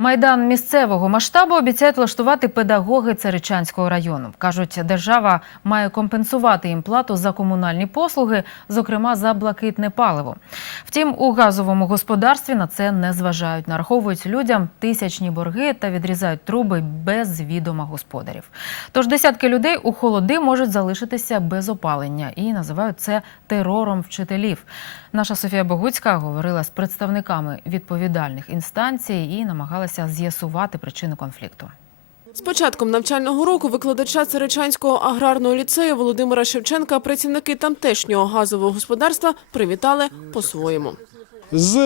Майдан місцевого масштабу обіцяють влаштувати педагоги Царичанського району. Кажуть, держава має компенсувати їм плату за комунальні послуги, зокрема за блакитне паливо. Втім, у газовому господарстві на це не зважають. Нараховують людям тисячні борги та відрізають труби без відома господарів. Тож десятки людей у холоди можуть залишитися без опалення і називають це терором вчителів. Наша Софія Богуцька говорила з представниками відповідальних інстанцій і намагалася з'ясувати причину конфлікту. З початком навчального року викладача Царичанського аграрного ліцею Володимира Шевченка працівники тамтешнього газового господарства привітали по-своєму. З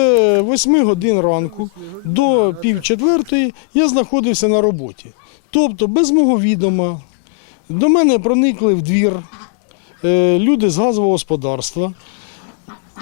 8 годин ранку до пів четвертої я знаходився на роботі. Тобто, без мого відома, до мене проникли в двір е, люди з газового господарства,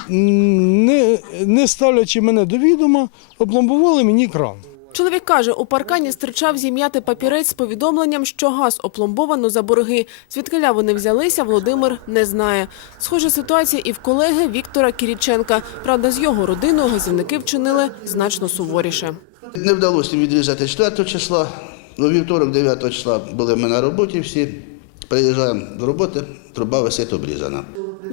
не, не ставлячи мене до відома, опломбували мені кран. Чоловік каже, у паркані стирчав зім'яти папірець з повідомленням, що газ опломбовано за борги. Звідкиля вони взялися, Володимир не знає. Схожа ситуація і в колеги Віктора Кіріченка. Правда, з його родиною газівники вчинили значно суворіше. Не вдалося відрізати 4 числа. У вівторок, 9 числа, були ми на роботі всі. Приїжджаємо до роботи, труба висить обрізана.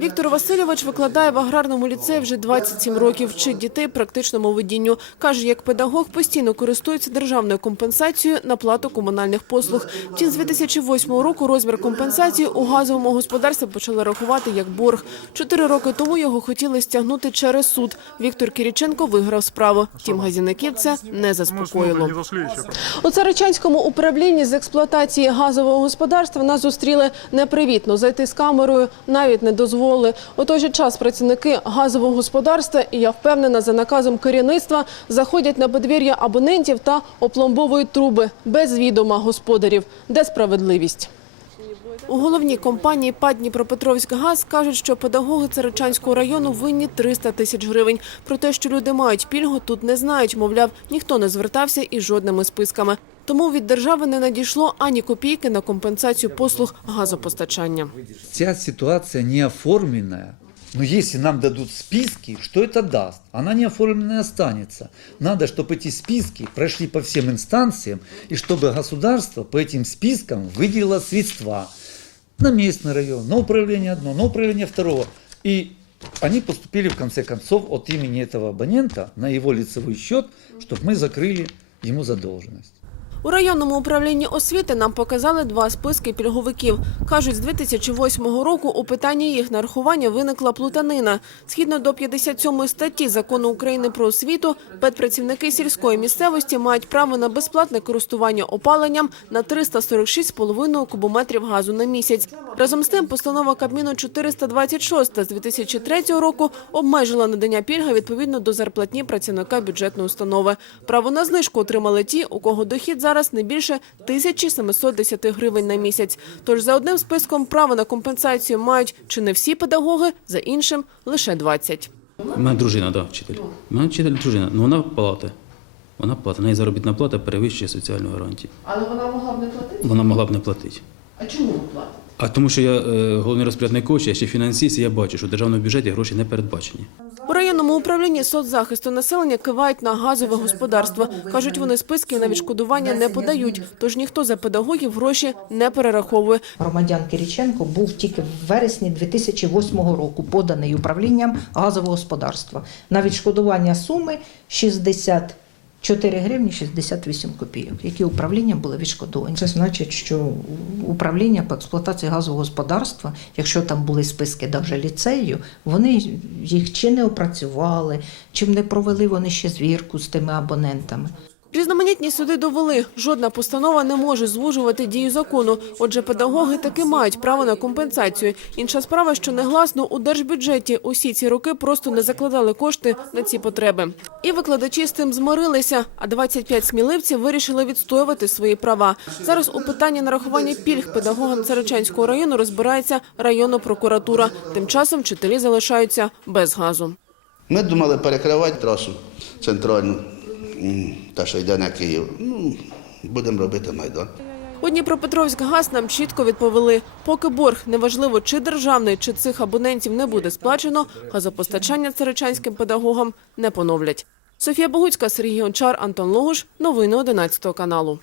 Віктор Васильович викладає в аграрному ліцеї вже 27 років, вчить дітей практичному водінню. Каже, як педагог постійно користується державною компенсацією на плату комунальних послуг. Втім, з 2008 року розмір компенсації у газовому господарстві почали рахувати як борг. Чотири роки тому його хотіли стягнути через суд. Віктор Кіріченко виграв справу. Втім, газівників це не заспокоїло. У Царичанському управлінні з експлуатації газового господарства нас зустріли непривітно. Зайти з камерою навіть не дозволили. У той же час працівники газового господарства, і я впевнена, за наказом керівництва заходять на подвір'я абонентів та опломбовують труби без відома господарів. Де справедливість? У головній компанії ПАД «Дніпропетровськгаз» кажуть, що педагоги Царичанського району винні 300 тисяч гривень. Про те, що люди мають пільгу, тут не знають. Мовляв, ніхто не звертався із жодними списками. Тому від держави не надійшло ані копійки на компенсацію послуг газопостачання. Вся ситуация не оформленная. Но если нам дадут списки, что это даст? Она не оформленная останется. Надо, чтобы эти списки прошли по всем инстанциям, и чтобы государство по этим спискам выделило средства на местный район, на управление одно, на управление второго. И они поступили в конце концов от имени этого абонента на его лицевой счет, чтобы мы закрыли ему задолженность. У районному управлінні освіти нам показали два списки пільговиків. Кажуть, з 2008 року у питанні їх нарахування виникла плутанина. Згідно до 57 статті Закону України про освіту, педпрацівники сільської місцевості мають право на безплатне користування опаленням на 346,5 кубометрів газу на місяць. Разом з тим, постанова Кабміну 426 з 2003 року обмежила надання пільги відповідно до зарплатні працівника бюджетної установи. Право на знижку отримали ті, у кого дохід зараз не більше 1710 гривень на місяць. Тож за одним списком право на компенсацію мають чи не всі педагоги, за іншим – лише 20. У мене дружина, да, вчитель. У мене вчитель дружина, ну вона плата. Вона плата. Неї заробітна плата перевищує соціальну гарантію. Але вона могла б не платити? Вона могла б не платити. А чому не платить? А тому, що я е, головний розпорядник коштів, я ще фінансист, і я бачу, що в державному бюджеті гроші не передбачені. У районному управлінні соцзахисту населення кивають на газове господарство. Кажуть, вони списків на відшкодування не подають, тож ніхто за педагогів гроші не перераховує. громадян Кириченко був тільки в вересні 2008 року поданий управлінням газового господарства на відшкодування суми 64 гривні 68 копійок, які управлінням були відшкодовані. Це значить, що управління по експлуатації газового господарства, якщо там були списки даже ліцею, вони їх чи не опрацювали, чим не провели вони ще звірку з тими абонентами. Різноманітні суди довели, жодна постанова не може звужувати дію закону. Отже, педагоги таки мають право на компенсацію. Інша справа, що негласно у держбюджеті усі ці роки просто не закладали кошти на ці потреби. І викладачі з тим змирилися, а 25 сміливців вирішили відстоювати свої права. Зараз у питанні нарахування пільг педагогам Царичанського району розбирається районна прокуратура. Тим часом вчителі залишаються без газу. Ми думали перекривати трасу центральну, та що йде на Київ. Ну, будемо робити майдан. У Дніпропетровськгаз нам чітко відповіли, поки борг, неважливо чи державний, чи цих абонентів не буде сплачено, газопостачання царичанським педагогам не поновлять. Софія Богуцька, Сергій Гончар, Антон Логуш. Новини 11 каналу.